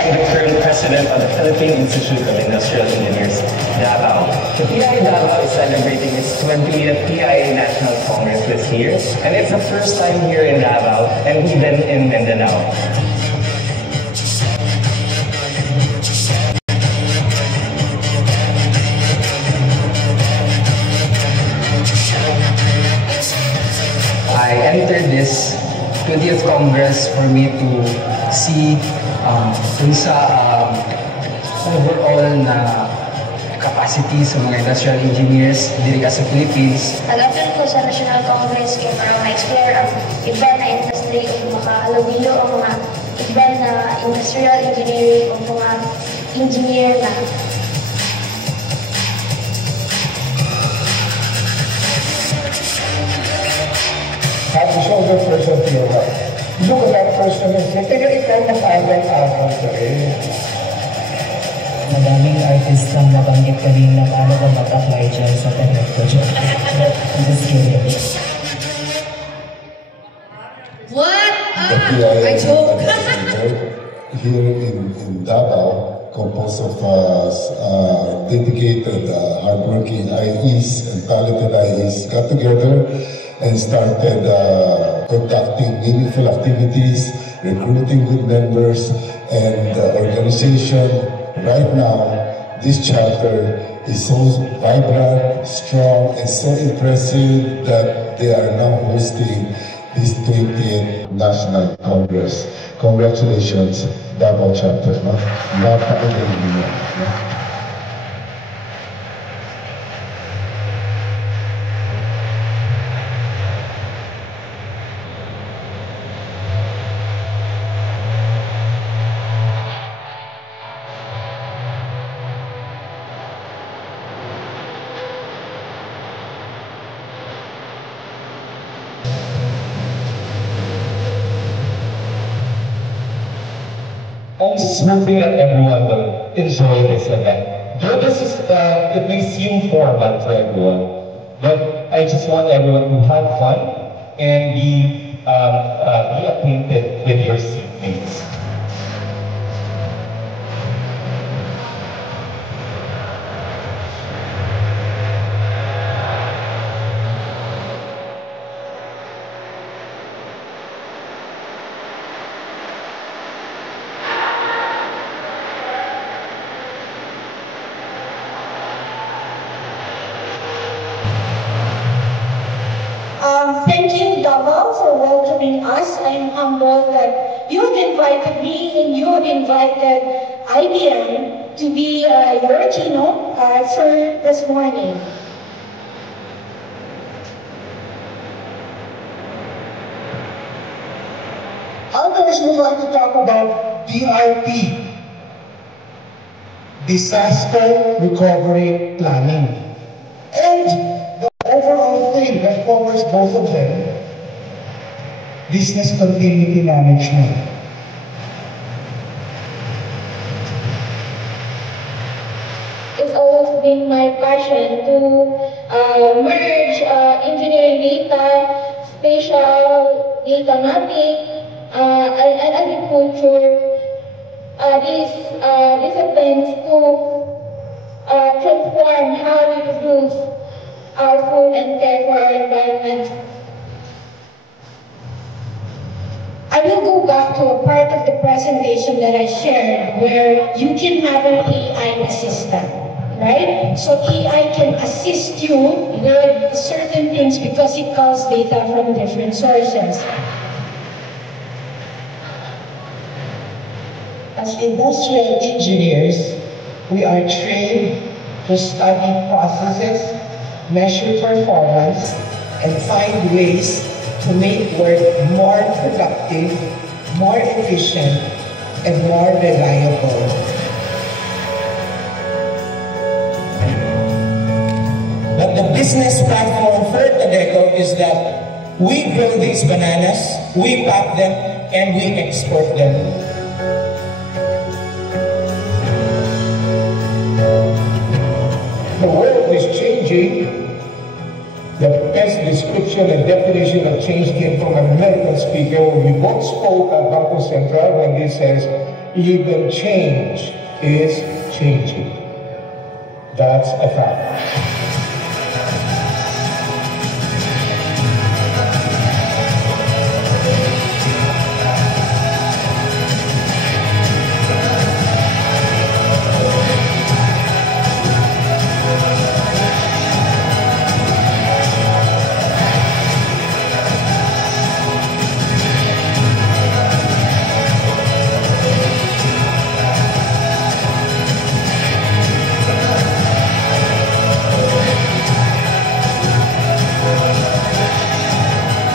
am the current president of the Philippine Institute of Industrial Engineers, Davao. The PIA Davao is celebrating its 20th PIA National Congress this year, and it's the first time here in Davao and even in Mindanao. I entered this 20th Congress for me to see overall na capacity sa mga industrial engineers diri sa Philippines. Nag-attend ko sa National Congress kaya para ma-explore ang iba na industry o makahalawilo ang mga iba na industrial engineering o mga engineer na. Have the shoulder person to your right. Look at that person and say, kaya ikaw mag-agal-agal ka rin. Madaming artist ang nabanggit kanina paano ba mag-apply dyan sa Connecto. I'm just kidding. What? I joke. Here in Davao, composed of dedicated, hardworking IEs and talented IEs got together and started conducting meaningful activities, recruiting good members, and the organization. Right now, this chapter is so vibrant, strong, and so impressive that they are now hosting this 20th National Congress. Congratulations, Davao chapter. Napakagaling niyo. I'm just hoping that everyone will enjoy this event. Though this is, it may seem formal for everyone, but I just want everyone to have fun and be acquainted with your seatmates. Thank you, Davao, for welcoming us. I'm humbled that you have invited me and you have invited IBM to be your keynote for this morning. Others would like to talk about DRP, Disaster Recovery Planning, and the overall thing that covers both of them, Business Continuity Management. It's always been my passion to merge engineering data, spatial data mapping, and agriculture, these disciplines to transform how we produce our food and care for our environment. I will go back to a part of the presentation that I shared where you can have an AI assistant, right? So AI can assist you with certain things because it calls data from different sources. As industrial engineers, we are trained to study processes, measure performance, and find ways to make work more productive, more efficient, and more reliable. But the business platform for Tadeco is that we grow these bananas, we pack them, and we export them. The world is changing. The best description and definition of change came from an American speaker when we both spoke at Banco Central when he says, even change is changing. That's a fact.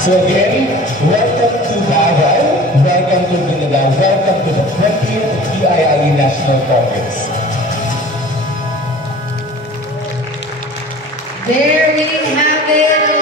So again, welcome to Davao, welcome to Mindanao, welcome to the 20th PIIE National Congress. There we have it.